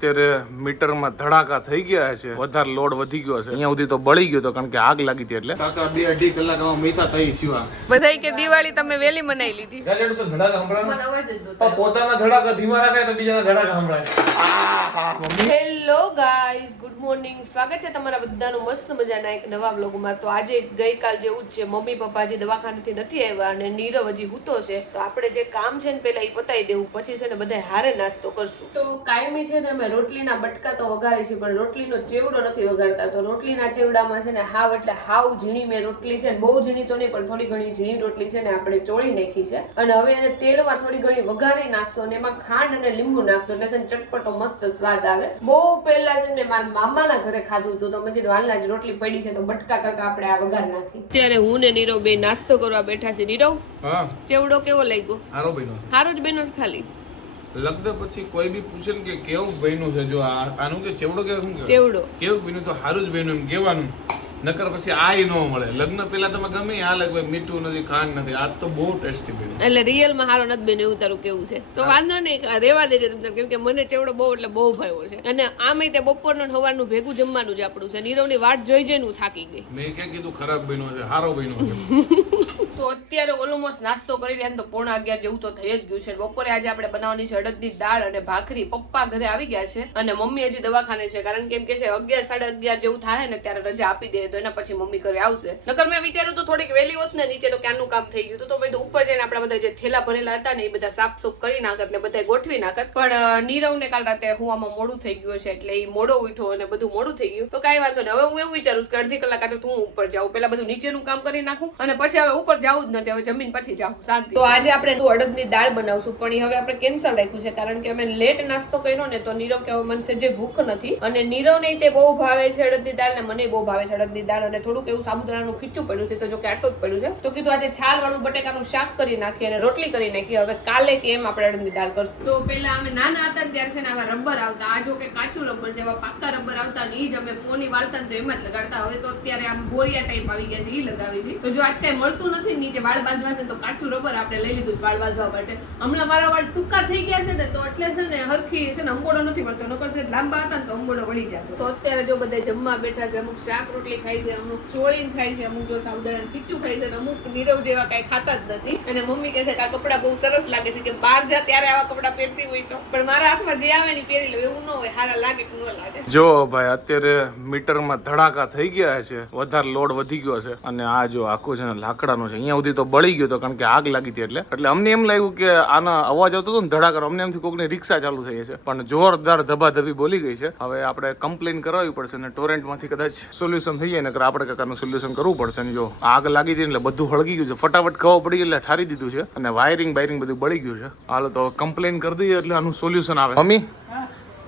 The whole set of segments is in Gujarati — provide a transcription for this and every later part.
અત્યારે મીટરમાં ધડાકા થઈ ગયા છે. વધારે લોડ વધી ગયો છે. અહીંયા સુધી તો બળી ગયો તો કારણ કે આગ લાગી હતી એટલે. કાકા બે અઢી કલાકમાં મીઠા થઈ સિવા બધાય કે દિવાળી તમે વેલી મનાઈ લીધી. ગાજેડું તો ધડાકા સંભળાય. પણ પોતાના ધડાકા ધીમા રાખે તો બીજાના ધડાકા સંભળાય. હેલો ગાઈસ ગુડ મોર્નિંગ સ્વાગત છે તમારા બધાનું મસ્ત મજાના એક નવા વ્લોગમાં. તો આજે ગઈકાલ જેવું જ છે. મમ્મી પપ્પા જે દવાખાનેથી નથી આવ્યા અને નીરવ હજી હૂતો છે. તો આપણે જે કામ છે ને પેલા એ પતાવી દેવું. પછી છે ને બધા હારે નાસ્તો કરશું. તો કાયમી છે ને અમે રોટલીના બટકા તો વઘારી છે પણ રોટલીનો ચેવડો નથી વઘારતા તો રોટલીના ચેવડામાં છે ને હાવ એટલે હાવ ઝીણી મેં રોટલી છે ને બહુ ઝીણી તો નહીં પણ થોડી ઘણી ઝીણી રોટલી છે ને આપણે ચોળી નાખી છે. અને હવે એને તેલમાં થોડી ઘણી વઘારી નાખશો અને એમાં ખાંડ અને લીંબુ નાખશો એટલે છે ને ચટપટો મસ્ત સ્વાદ આવે. બહુ પહેલા છે ને મારા મામાના ઘરે ખાધું હતું તો મેં કીધું હાલના જ રોટલી પડી છે તો બટકા કરતા આપણે આ વઘાર નાખી અત્યારે હું ને નીરવ બે નાસ્તો કરવા બેઠા છે. નીરવ ચેવડો કેવો લાગ્યો? હારો જ બેનો જ ખાલી? લગ્ન પછી કોઈ બી પૂછે ને કે કેવું બન્યું છે? જો આ- આનું કે ચેવડો કે શું ચેવડો. કેવું બન્યું તો સારું જ બન્યું એમ કહેવાનું. નકર પછી આય ન મળે. લગ્ન પહેલા તમે ગમે આ લાગે મીઠું નથી ખાંડ નથી. આ તો બહુ ટેસ્ટી બન્યું. એટલે રિયલમાં હારો નથી બેન એવું તારું કેવું છે? તો વાંધો નહીં રેવા દેજે તમને. કેમ કે મને ચેવડો બહુ એટલે બહુ ભાવ્યો છે. અને આમે તે બપોરનું ને સવારનું ભેગું જમવાનું જ આપણું છે. નીરવની વાટ જોઈ જઈને હું થાકી ગઈ. મેં ક્યાં કીધું ખરાબ બન્યો છે હારો બન્યો છે. તો અત્યારે ઓલમોસ્ટ નાસ્તો કરી રહ્યા તો પોણા અગિયાર જેવું તો થઈ જ ગયું છે. બપોરે આજે આપણે બનાવવાની છે અડદની દાળ અને ભાખરી. પપ્પા ઘરે આવી ગયા છે અને મમ્મી હજી દવાખાને છે. કારણ કે એમ કે છે, અગિયાર, સાડા અગિયાર જેવું થાય ને ત્યારે રજા આપી દે તો એના પછી મમ્મી ઘરે આવશે. નકર મેં વિચાર્યું તો થોડીક વહેલી હોત ને નીચે તો ક્યાંનું કામ થઈ ગયું તો. બધું ઉપર જઈને આપણા બધા જે થેલા ભરેલા હતા ને એ બધા સાફ સુફ કરી નાખત ને બધા ગોઠવી નાખત. પણ નીરવ ને કાલ રાતે હું આમાં મોડું થઈ ગયું છે એટલે એ મોડો ઉઠો અને બધું મોડું થઈ ગયું. તો કાંઈ વાંધો નહીં હવે હું એવું વિચારું કે અડધી કલાક આટલું તું ઉપર જાઉં. પેલા બધું નીચેનું કામ કરી નાખું અને પછી હવે ઉપર જાવું જ નથી હવે જમીન પછી જાઉં શાંતિ. તો આજે આપણે અડદની દાળ બનાવશું પણ એ હવે આપણે કેન્સલ રાખ્યું છે કારણ કે અમે લેટ નાસ્તો કર્યો ને તો નીરવ કે હવે મને જે ભૂખ નથી. અને નીરવ ને તે બહુ ભાવે છે અડદની દાળ ને મને બહુ ભાવે છે અડદની દાળ. અને થોડુંક એવું સાબુદાણાનું ખીચું પડ્યું છે તો જો કે આટલું જ પડ્યું છે. તો કીધું આજે છાલ વાળું બટેકાનું શાક કરી નાખીએ અને રોટલી કરી નાખીએ. હવે કાલે કે એમ આપણે અડદની દાળ કરશું. તો પેલા અમે નાના હતા ત્યારે છે ને આવા રબર આવતા. આ જો કે કાચું રબર છે એવા પાક્કા રબર આવતા ને એ જ અમે પોની વાળતા ને તો એમાં જ લગાડતા. હવે તો અત્યારે આમ બોરિયા ટાઈપ આવી ગયા છે એ લગાવી છે. તો જો આજ કઈ મળતું નથી ને નીચે વાળ બાંધવા છે તો કાઠું રબર આપણે લઈ લીધું છે વાળ બાંધવા માટે. હમણાં મારા વાળ ટૂંકા થઈ ગયા છે ને તો એટલે છે ને હરખી છે ને અંબોડો નથી મળતો નકર છે લાંબા હતા ને તો અંબોડો વળી જતો તો અત્યારે જો બધા જમવા બેઠા છે અમુક શાક રોટલી ખાય છે અમુક ચોળીને ખાય છે અમુક જો સાવધાન ખીચું ખાય છે અમુક નીરવ જેવા કઈ ખાતા જ નથી. અને મમ્મી કહે છે કે આ કપડાં બહુ સરસ લાગે છે કે બહાર જા ત્યારે આવા કપડાં પહેરતી હોય તો. પણ મારા હાથમાં જે આવે ને પહેરી લઉં એવું ન હોય સારા લાગે કે ન લાગે. જો ભાઈ અત્યારે મીટરમાં ધડાકા થઈ ગયા છે વધારે લોડ વધી ગયો છે. અને આ જો આખું છે લાકડાનું છે અહીંયા સુધી તો બળી ગયો હતો કારણ કે આગ લાગી હતી એટલે. એટલે અમને એમ લાગ્યું કે આના અવાજ આવતો હતો ને ધડાકા અમને એમથી કોકની રિક્ષા ચાલુ થઈ છે પણ જોરદાર ધબાધબી બોલી ગઈ છે. હવે આપણે કમ્પ્લેન કરાવવી પડશે ને ટોરેન્ટમાંથી કદાચ સોલ્યુશન થઈ જાય ને આપણે કાકાનું સોલ્યુશન કરવું પડશે ને જો આગ લાગી હતી એટલે બધું હળગી ગયું છે. ફટાફટ કવા પડી એટલે ઠારી દીધું છે. અને વાયરિંગ બાયરિંગ બધું બળી ગયું છે. હાલો તો કમ્પ્લેન કરી દઈએ એટલે આનું સોલ્યુશન આવે. મમ્મી,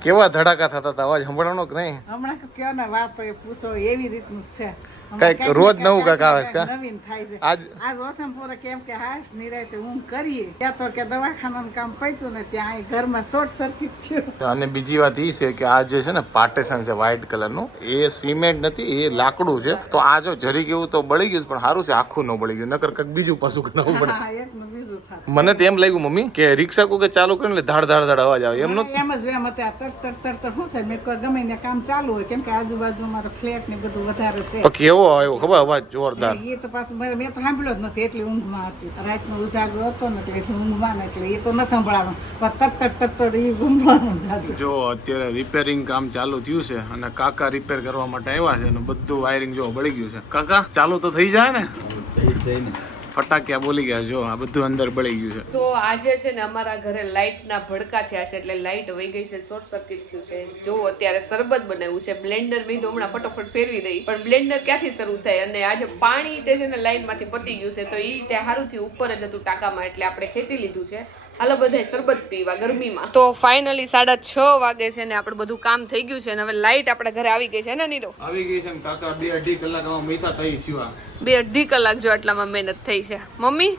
કેવા ધડાકા થતા હતા? અવાજ સંભળાણો કે નહીં? હમણાં કયો ને વાત પૂછો, એવી રીતનું છે. કાંઈક રોજ નવું કંઈક આવે છે નવીન થાય છે. આજ આજ ઓસમપુરે કેમ કે હાશ નિરાયતે ઊંઘ કરીએ. ત્યાં તો કે દવાખાનાનું કામ પૈતું ને ત્યાં અહીં ઘરમાં શોર્ટ સર્કિટ થયું. અને બીજી વાત એ છે કે આ જે છે ને પાર્ટેશન છે વ્હાઇટ કલરનું એ સિમેન્ટ નથી એ લાકડું છે. તો આ જો જરી કેવું તો બળી ગયું પણ સારું છે આખું ન બળી ગયું. નકર કંઈક બીજું પાછું કરવું પડે. મને તો એમ લાગ્યું મમ્મી કે રિક્ષા કોઈ ચાલુ કરે એટલે ધાડ ધાડ ધાડ અવાજ આવે. એમ નહોતું. એમ જ એમ હતા તર તર તર તર શું થાય? મેં ગમે ને કામ ચાલુ હોય કેમ કે આજુબાજુ મારો ફ્લેટ ને બધું વધારે છે. તો કેવો આવ્યો? ખબર? અવાજ જોરદાર. એ તો પાછું મેં મેં તો સાંભળ્યો જ નથી એટલી ઊંઘમાં હતી. રાતનો ઉજાગરો હતો ને એટલે એટલી ઊંઘમાં ને એટલે એ તો ન સંભળાવાનું પણ તટ તટ તર તર એ ઊંઘવાનું જાજુ જો અત્યારે રિપેરિંગ કામ ચાલુ થયું છે અને કાકા રિપેર કરવા માટે આવ્યા છે અને બધું વાયરિંગ જો બળી ગયું છે. કાકા ચાલુ તો થઈ જાય ને. ફટાક્યા બોલી ગયા જો, આ બધું અંદર બળી ગયું છે. તો આજે છે ને અમારા ઘરે લાઇટના ભડકા થયા છે એટલે લાઇટ વહી ગઈ છે શોર્ટ સર્કિટ થયું છે. જો, અત્યારે શરબત બનાવ્યું છે. બ્લેન્ડર મેં તો હમણાં ફટોફટ ફેરવી દઈ. પણ બ્લેન્ડર ક્યાંથી શરૂ થાય? અને આજે પાણી તે છે ને લાઇટમાંથી પતી ગયું છે, તો એ તે સારું થયું ઉપર જ હતું ટાંકામાં, એટલે આપણે ખેંચી લીધું છે. હાલો બધા શરબત પીવા ગરમીમાં. તો ફાઇનલી સાડા છ વાગે છે ને આપણે બધું કામ થઈ ગયું છે ને હવે લાઈટ આપણા ઘરે આવી ગઈ છે ને નીરો આવી ગઈ છે ને કાકા બે અઢી કલાકમાં મીઠા થઈ સિવા બે અઢી કલાક જો આટલામાં મહેનત થઈ છે. મમ્મી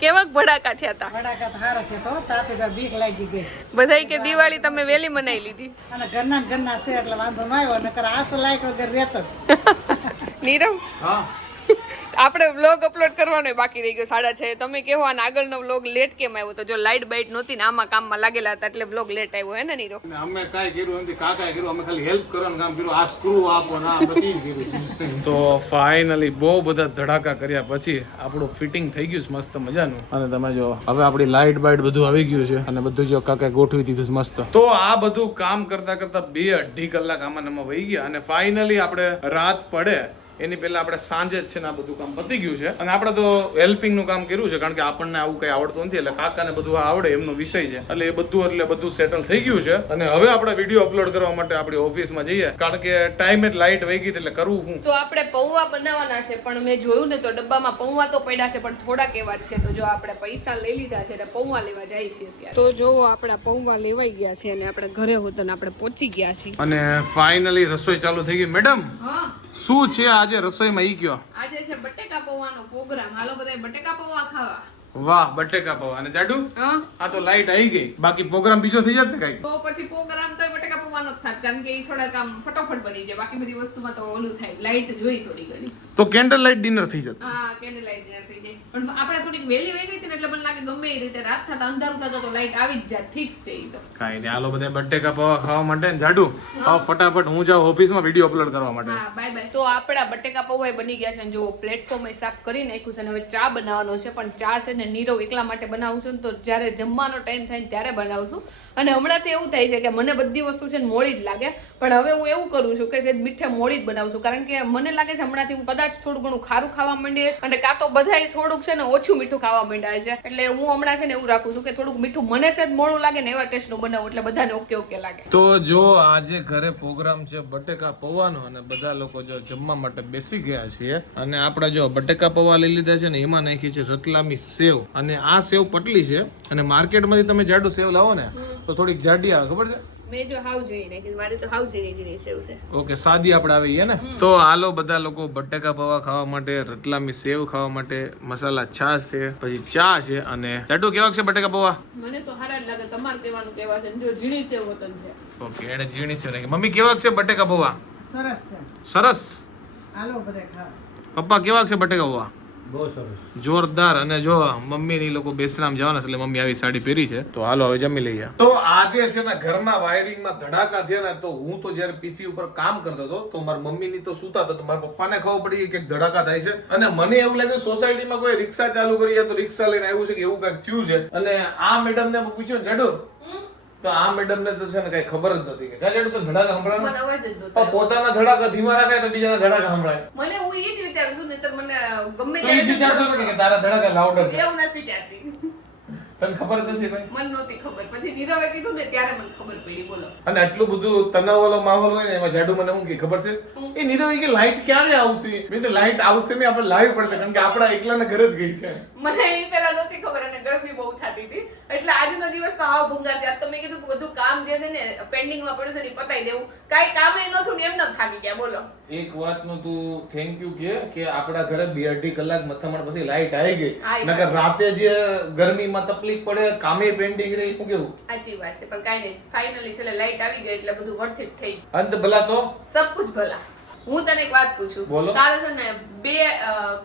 કેવા ભડાકા થયા હતા ભડાકા થારા છે તો તાપી તો બીક લાગી ગઈ. બધાય કે દિવાળી તમે વેલી મનાઈ લીધી. અને ઘરના ઘરના છે એટલે વાંધો ન આવ્યો નકર આ તો લાઈટ વગર રહેતો નીરવ? હા. આપણે વ્લોગ અપલોડ કરવાનો બાકી રહી ગયો સાડા છે. તમે કહો અને આગળનો વ્લોગ લેટ કેમ આવ્યો? તો જો લાઇટ બાઇટ નહોતી ને આમાં કામમાં લાગેલા હતા એટલે વ્લોગ લેટ આવ્યો હે ને નીરો? અમે કાંઈ કર્યું નથી કાકાએ કર્યું અમે ખાલી હેલ્પ કરવાનું કામ કર્યું આ સ્ક્રૂ આપો ના પછી કર્યું. તો ફાઇનલી બહુ બધા ધડાકા કર્યા પછી આપણું ફિટિંગ થઈ ગયું છે મસ્ત મજાનું. અને તમે જો હવે આપણી લાઇટ બાઇટ બધું આવી ગયું છે અને બધું જો કાકાએ ગોઠવી દીધું છે મસ્ત. તો આ બધું કામ કરતા કરતા બે અઢી કલાક આમાં આમાં વહી ગયા અને ફાઇનલી આપણે રાત પડે એની પહેલા આપણે સાંજે જ છે ને આ બધું કામ પતી ગયું છે. અને આપણે તો હેલ્પિંગનું કામ કર્યું છે કારણ કે આપણને આવું કઈ આવડતું નથી એટલે કાકાને બધું આ આવડે એમનો વિષય છે. એટલે એ બધું એટલે બધું સેટલ થઈ ગયું છે. અને હવે આપણે વીડિયો અપલોડ કરવા માટે આપણી ઓફિસમાં જઈએ કારણ કે ટાઈમે જ લાઇટ વહી ગઈ એટલે કરવું હું. તો આપણે પૌવા બનાવવાના છે પણ મેં જોયું ને તો ડબ્બામાં પૌવા તો પડ્યા છે પણ થોડાક એવા છે. તો જો આપણે પૈસા લઈ લીધા છે એટલે પૌવા લેવા જાય છે અત્યારે. તો જો આપણા પૌવા લેવાઈ ગયા છે અને આપણે ઘરે હોત આપણે પહોંચી ગયા છીએ. અને ફાઇનલી રસોઈ ચાલુ થઈ ગઈ. મેડમ હા. શું છે આજે રસોઈમાં ઈ કયો? આજે છે બટેકા પૌવાનો પ્રોગ્રામ. હાલો બધા બટેકા પૌવા ખાવા. વાહ બટેકા પૌવા. અને જાડુ? હા. આ તો લાઇટ આવી ગઈ. બાકી પ્રોગ્રામ બીજો થઈ જાત ને કઈ? તો પછી પ્રોગ્રામ તો બટેકા પૌવાનો જ થાત. કારણ કે એ થોડા કામ ફટોફટ બની જાય. બાકી બધી વસ્તુમાં તો ઓલું થાય. લાઈટ જોઈ થોડી ઘણી. તો કેન્ડલ લાઇટ ડિનર થઈ જતું. હા કેન્ડલ લાઇટ ડિનર થઈ જાય. પણ આપણે થોડીક વેલી વહી ગઈ હતી ને એટલે મને લાગે ગમે એ રીતે રાત થતા અંધારું થતા તો લાઈટ આવી જ જાય ઠીક છે એ તો. કાઈ નહીં હાલો બધા બટેકા પવા ખાવા માટે ને જાડુ આવ ફટાફટ હું જાઉં ઓફિસમાં વીડિયો અપલોડ કરવા માટે. હા બાય બાય તો આપણા બટેકા પવા બની ગયા છે ને જો પ્લેટફોર્મ સાફ કરી નાખ્યું છે અને હવે ચા બનાવવાનો છે પણ ચા છે ને નીરવ એકલા માટે બનાવું છું ને તો જ્યારે જમવાનો ટાઈમ થાય ને ત્યારે બનાવશું. અને હમણાંથી એવું થાય છે કે મને બધી વસ્તુ છે ને મોડી જ લાગે પણ હવે હું એવું કરું છું કે મીઠે મોડી જ બનાવું છું. કારણ કે મને લાગે છે હમણાંથી હું કદાચ થોડું ઘણું ખારું ખાવા માંડીશ અને કાં તો બધા થોડુંક છે ને ઓછું મીઠું ખાવા માંડ્યા છે. એટલે હું હમણાં છે ને એવું રાખું છું કે થોડુંક મીઠું મને છે મોડું લાગે ને એવા ટેસ્ટનું બનાવું એટલે બધાને ઓકે ઓકે લાગે. તો જો આજે ઘરે પ્રોગ્રામ છે બટેકા પૌવાનો અને બધા લોકો જો જમવા માટે બેસી ગયા છીએ અને આપણે જો બટેકા પૌવા લઈ લીધા છે ને એમાં નાખી છે રતલામી સેવ. અને આ સેવ પટલી છે અને માર્કેટમાંથી તમે જાડું સેવ લાવો ને તો થોડીક જાડી આવે ખબર છે? મેં જો હાવ જોઈ નાખી મારી તો હાવ ઝીણી ઝીણી સેવ છે. ઓકે સાદી આપણે આવી ગયા ને? તો હાલો બધા લોકો બટેકા પૌવા ખાવા માટે રતલામી સેવ ખાવા માટે મસાલા છાશ છે પછી ચા છે અને જાડુ કેવા છે બટેકા પૌવા? મને તો હારા લાગે તમારે કહેવાનું કેવા છે જો ઝીણી સેવ વતન છે. ઓકે એને ઝીણી સેવ નાખી. મમ્મી કેવા છે બટેકા પૌવા? સરસ છે. સરસ. હાલો બધા ખાવા. પપ્પા કેવા છે બટેકા પૌવા? જોરદાર અને જો મમ્મી ની લોકો બેસરામ જવાના છે એટલે મમ્મી આવી સાડી પહેરી છે. તો હાલો હવે જમી લઈએ. તો આજે છે ને ઘરના વાયરિંગમાં ધડાકા થયા ને તો હું તો જયારે પીસી ઉપર કામ કરતો હતો તો મારા મમ્મી ની તો સુતા હતા તો મારા પપ્પાને ખબર પડી કે ધડાકા થાય છે. અને મને એવું લાગ્યું સોસાયટીમાં કોઈ રિક્ષા ચાલુ કરી તો રિક્ષા લઈને આવ્યું છે કે એવું કંઈક થયું છે. અને આ મેડમ ને પૂછ્યું જડો તો આ મેડમ ને તો છે ને કઈ ખબર જ નથી કે કાં તો ધડાકા સંભળાય મને અવાજ જ નતો પણ પોતાના ધડાકા ધીમા રાખે તો બીજાના ધડાકા સંભળાય. મને હું એ જ વિચારું છું નહીતર મને ગમે તો એ વિચારશો કે તારા ધડાકા લાઉડર છે. એવું નથી વિચારતી. તને ખબર જ નથી ભાઈ? મને નહોતી ખબર. પછી નીરવે કીધું ને ત્યારે મને ખબર પડી બોલો. અને આટલું બધું તનાવ વાળો માહોલ હોય ને એમાં જાડુ મને હું કે ખબર છે? એ નીરવ કે લાઈટ ક્યારે આવશે? મેં તો લાઈટ આવશે ને આપણે લાવી પડશે. કારણ કે આપણા એકલાના ઘરે જ ગઈ છે. મને એ પેલા નહોતી ખબર અને ગરમી બહુ થતી હતી. એટલે આજનો દિવસ તો હાવ ભૂંગાર છે. તો મેં કીધું કે બધું કામ જે છે ને પેન્ડિંગમાં પડ્યું છે ને પતાઈ દેવું. કાંઈ કામ એ નહોતું ને એમને થાકી ગયા બોલો. એક વાતનું તું થેન્ક યુ કે કે આપણા ઘરે બે અઢી કલાક મથામણ પછી લાઈટ આવી ગઈ. નકર રાતે જે ગરમીમાં તકલીફ પડે કામે પેન્ડિંગ રહી શું કેવું? સાચી વાત છે પણ કાઈ નહીં. ફાઇનલી છેલ્લે લાઈટ આવી ગઈ એટલે બધું વર્થ થઈ અંત ભલા તો? સબ કુછ ભલા. હું તને એક વાત પૂછું. તારે છે ને બે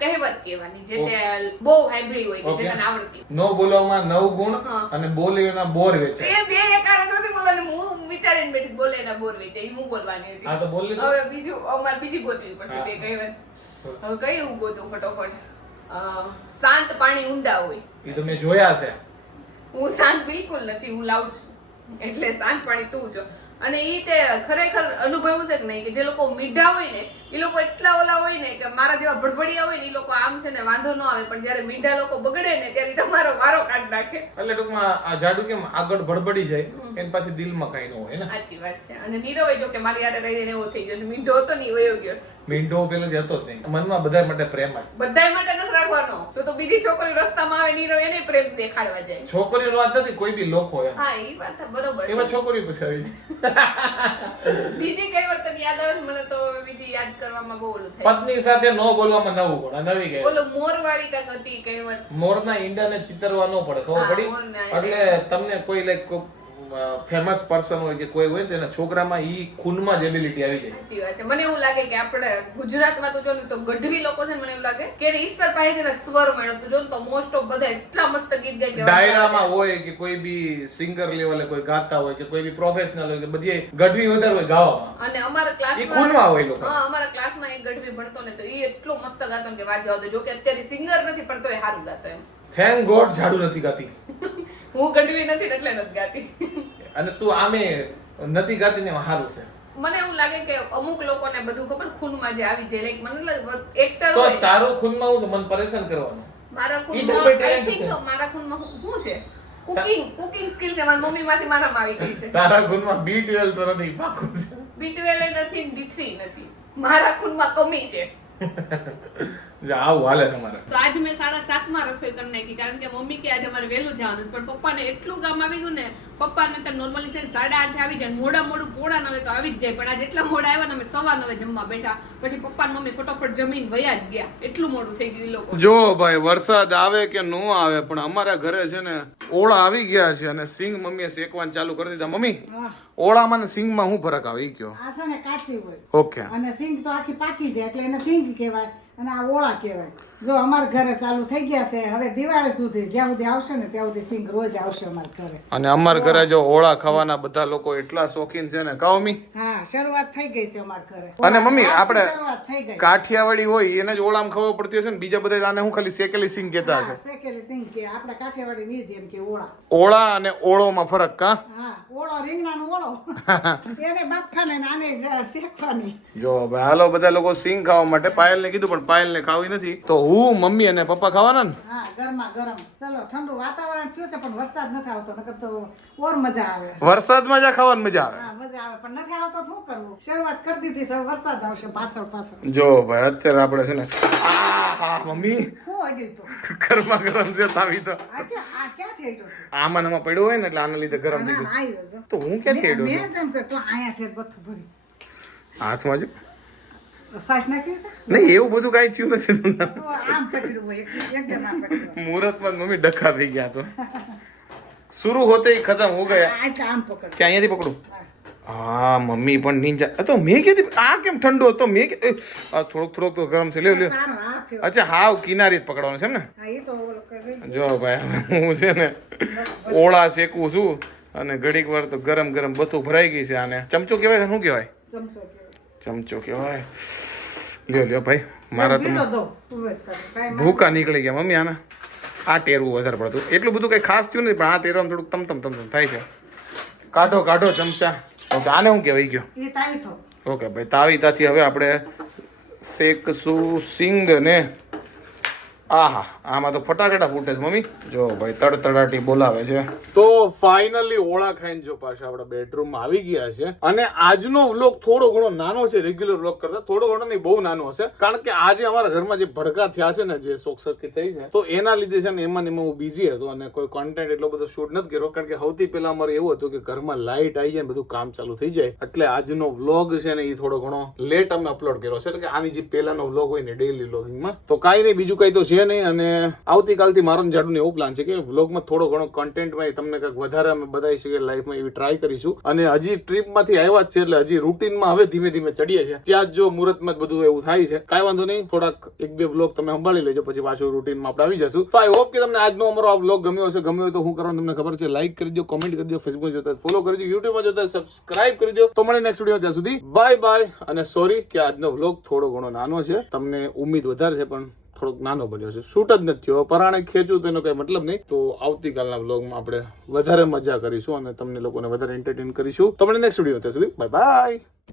કહેવત કહેવાની જે તે બહુ સાંભળી હોય કે જે તને આવડતી નો બોલવામાં નવ ગુણ અને બોલે એના બોર વેચે. એ બે કારણ નથી બોલવાનું હું વિચારીને બેઠી બોલે એના બોર વેચે એ હું બોલવાની હતી. હા તો બોલ. હવે બીજું અમારે બીજી ગોતવી પડશે બે કહેવત. હવે હું ગોતું ફટોફટ? શાંત પાણી ઊંડા હોય. એ તો મેં જોયા છે. હું શાંત બિલકુલ નથી હું લાઉડ છું. એટલે શાંત પાણી તું છો. અને એ તે ખરેખર અનુભવ્યું છે કે નહીં કે જે લોકો મીઠા હોય ને એ લોકો એટલા ઓલા હોય ને કે મારા જેવા ભડભડિયા હોય ને એ લોકો આમ છે ને વાંધો ન આવે પણ જ્યારે મીંઢા લોકો બગડે ને ત્યારે તમારો વારો કાઢ નાખે. એટલે ટૂંકમાં આ જાડુ કેમ આગળ ભડભડી જાય એની પાછી દિલમાં કઈ ન હોય ને? સાચી વાત છે. અને નીરવે જો કે મારી યારે રહીને એવો થઈ ગયો છે. મીંઢો હતો નહીં વયો ગયો મીંઢો પેલો જ હતો જ મનમાં બધા માટે પ્રેમ જ. બધાય માટે નથી રાખવાનો. તો તો બીજી છોકરી રસ્તામાં આવે નીરવ એને પ્રેમ દેખાડવા જાય. છોકરીઓની વાત નથી કોઈ બી લોકો એમ. હા એ વાત બરોબર એમાં છોકરી પછી આવી. બીજી કઈ વાત યાદ આવે મને તો બીજી યાદ કરવામાં બહુ ઓલું થાય. પત્ની સાથે ન બોલવામાં નવું ગુણ આ નવી ગઈ ઓલો મોર વાળી કાક હતી કહેવત. મોરના ઈંડાને ચિતરવા ન પડે ખબર પડી? એટલે તમને કોઈ લાઈક ફેમસ પર્સન હોય કે કોઈ હોય તેના છોકરામાં ઈ ખૂનમાં જ એબિલિટી આવી જાય. સાચી વાત છે. મને એવું લાગે કે આપણે ગુજરાતમાં તો જો તો ગઢવી લોકો છે મને એવું લાગે કે ઈશ્વર પાસેથી સ્વર મેળવ તો જો તો મોસ્ટ ઓફ બધા એટલા મસ્ત ગીત ગાય કે ડાયરામાં હોય કે કોઈ બી સિંગર લેવલે કોઈ ગાતા હોય કે કોઈ બી પ્રોફેશનલ હોય કે બધી ગઢવી વધારે હોય ગાવામાં. અને અમારા ઈ ક્લાસમાં ખૂનમાં હોય લોકો. હા અમારા ક્લાસમાં એક ગઢવી ભણતો ને તો એ એટલો મસ્ત ગાતો કે વાત જવા દે. જો કે અત્યારે સિંગર નથી પણ તોય સારું ગાતો એમ. થેન્ક ગોડ ઝાડુ નથી ગાતી. હું ગઢવી નથી એટલે નથી ગાતી. અને તું આમે નથી ગાતી ને હારું સારું છે. મને એવું લાગે કે અમુક લોકોને બધું ખબર ખૂનમાં જે આવી જાય લાઈક મને એક્ટર તો તારું ખૂનમાં હું મન પરેશાન કરવાનું. મારા ખૂનમાં આઈ થિંક મારા ખૂનમાં શું છે? કુકિંગ કુકિંગ સ્કિલ છે મારી મમ્મી માંથી મારામાં આવી ગઈ છે. તારા ખૂનમાં બી ટ્વેલ્વ તો નથી પાકું છે. બી ટ્વેલ્વ નથી ડી નથી. મારા ખૂનમાં કમી છે. આવું હાલે છે અમારે. તો આજ મેં સાડા રસોઈ કરી નાખી કારણ કે મમ્મી કે આજે અમારે વહેલું જવાનું છે. પણ પપ્પાને એટલું કામ આવી ગયું ને પપ્પાને તો નોર્મલી છે સાડા આઠે આવી જાય મોડા મોડું નવે તો આવી જ જાય. પણ આજે એટલા મોડા આવ્યા ને અમે સવા નવે જમવા બેઠા. પછી પપ્પા ને મમ્મી ફટાફટ જમીન વયા જ ગયા. એટલું મોડું થઈ ગયું લોકો. જો ભાઈ વરસાદ આવે કે ન આવે પણ અમારા ઘરે છે ને ઓળા આવી ગયા છે અને સિંગ મમ્મીએ શેકવાનું ચાલુ કરી દીધા. મમ્મી ઓળામાં ને સિંગમાં શું ફરક આવે એ કયો આ છે ને કાચી હોય. ઓકે. અને સિંગ તો આખી પાકી જાય એટલે એને સિંગ કહેવાય. અને આ ઓળા કહેવાય જો અમારા ઘરે ચાલુ થઈ ગયા છે હવે દિવાળી સુધી જ્યાં સુધી આવશે ને ત્યાં સુધી સિંગ રોજ આવશે અમારા ઘરે. અને અમારા ઘરે જો ઓળા ખાવાના બધા લોકો એટલા શોખીન છે ને કાઓ મી હા શરૂઆત થઈ ગઈ છે અમારા ઘરે. અને મમ્મી, આપણે- શરૂઆત થઈ ગઈ. કાઠિયાવાડી હોય એને જ ઓળામાં ખબર પડતી હશે ને બીજા બધા આને હું ખાલી શેકેલી સિંગ કહેતા હા, હશે? શેકેલી સિંગ કે આપણે કાઠિયાવાડી ની જેમ કે ઓળા. ઓળા અને ઓળોમાં ફરક કા? હા ઓળો રીંગણાનો ઓળો. એને બાફાને નાને શેકવાની. જો ભાઈ હાલો બધા લોકો સિંગ ખાવા માટે પાયલને કીધું પણ પાયલને ખાવી નથી. તો હું મમ્મી અને પપ્પા ખાવાના ને? હા ગરમા ગરમ. ચલો ઠંડુ વાતાવરણ થયું છે પણ વરસાદ નથી આવતો નકર તો ઓર મજા આવે. વરસાદમાં જ ખાવાની મજા આવે. હા મજા આવે પણ નથી આવતો શું કરવું? શરૂઆત કરી દીધી છે વરસાદ આવશે પાછળ પાછળ. જો ભાઈ અત્યારે આપણે છે ને આ હા મમ્મી ગરમા ગરમ છે તાવી તો. આમાં આમાં પડ્યું હોય ને એટલે આના લીધે ગરમ થઈ ગયું. તો હું ક્યાંથી ભરી. હાથમાં જ. સાસ નહીં એવું બધું કાંઈ થયું નથી તમને. આમ મુહૂર્તમાં મમ્મી ડખા થઈ ગયા તો. શરૂ હોતે ખતમ હો ગયા. આમ અહીંયાથી પકડું? હા. મમ્મી પણ નીંજા. તો મેં કીધી આ કેમ ઠંડો હતો? મેં થોડોક થોડોક તો ગરમ છે. લે લ્યો. અચ્છા હાવ કિનારી જ પકડવાનું છે ને? જો ભાઈ હું છે ને ઓળા શેકું છું અને ઘડીક વાર તો ગરમ ગરમ બધું ભરાઈ ગઈ છે આને. ચમચો કહેવાય શું કહેવાય? ચમચો ચમચો કહેવાય. લ્યો લ્યો ભાઈ મારા તો. ભૂકા નીકળી ગયા મમ્મી આના. આ ટેરવું વધારે પડતું. એટલું બધું કંઈ ખાસ થયું નથી પણ આ ટેરવામાં થોડુંક તમ તમ તમ થાય છે. કાઢો કાઢો ચમચા. ઓકે આને હું કહેવાય ગયો? ઓકે ભાઈ તાવી તાથી હવે આપણે શેકશું સિંગ ને આહા, આમાં તો ફટાકડા ફૂટે છે, મમ્મી. જો ભાઈ તડતડાટી બોલાવે છે. તો ફાઇનલી ઓળા ખાઈને જો પાછા આપણા બેડરૂમમાં આવી ગયા છે. અને આજનો વ્લોગ થોડો ઘણો નાનો છે રેગ્યુલર વ્લોગ કરતા થોડો ઘણો નહીં, બહુ નાનો હશે. કારણ કે આજે અમારા ઘરમાં જે ભડકા થયા છે ને, જે શોક સર્કિટ થઈ છે, તો એના લીધે છે ને, એમાં એમાં હું બિઝી હતો અને કોઈ કોન્ટેન્ટ એટલો બધો શૂટ નથી કર્યો, કારણ કે સૌથી પહેલા અમારે એવું હતું કે ઘરમાં લાઇટ આવી જાય બધું કામ ચાલુ થઈ જાય. એટલે આજનો વ્લોગ છે ને એ થોડો ઘણો લેટ અમે અપલોડ કર્યો છે. એટલે કે આની જે પહેલાનો વ્લોગ હોય ને ડેઈલી વ્લોગિંગમાં તો કાંઈ નહીં, બીજું કંઈ તો છે નહીં અને આવતીકાલથી મારો જાડુનો એવો પ્લાન છે કે વ્લોગમાં થોડો ઘણો કન્ટેન્ટમાં તમને કંઈક વધારે અમે બતાવી શકીએ લાઈફમાં એવી ટ્રાય કરીશું. અને હજી ટ્રીપમાંથી આવ્યા જ છે એટલે હજી રૂટીનમાં હવે ધીમે ધીમે ચડીએ છીએ. ત્યાં જ જો મુહૂર્તમાં જ બધું એવું થાય છે. કાંઈ વાંધો નહીં, થોડાક એક બે વ્લોગ તમે સંભાળી લેજો, પછી પાછું રૂટીનમાં આપણે આવી જશું. તો આઈ હોપ કે તમને આજનો અમારો આ વ્લોગ ગમ્યો હશે. ગમ્યો તો હું કરવાનું તમને ખબર છે લાઈક કરી દો કોમેન્ટ કરી દો ફેસબુક જોતા ફોલો કરી દો યુટ્યુબમાં જોતા સબસ્ક્રાઇબ કરી દો. તો મને નેક્સ્ટ વીડિયો ત્યાં સુધી. બાય બાય અને સોરી કે આજનો વ્લોગ થોડો ઘણો નાનો છે. તમને ઉમ્મીદ વધારે છે, પણ થોડોક નાનો બન્યો છે. શૂટ જ નથી થયો. પરાણે ખેંચું તો એનો કઈ મતલબ નહીં. તો આવતીકાલના બ્લોગમાં આપણે વધારે મજા કરીશું અને તમને લોકોને વધારે એન્ટરટેન કરીશું. તમને નેક્સ્ટ વીડિયો ત્યાં સુધી. Bye bye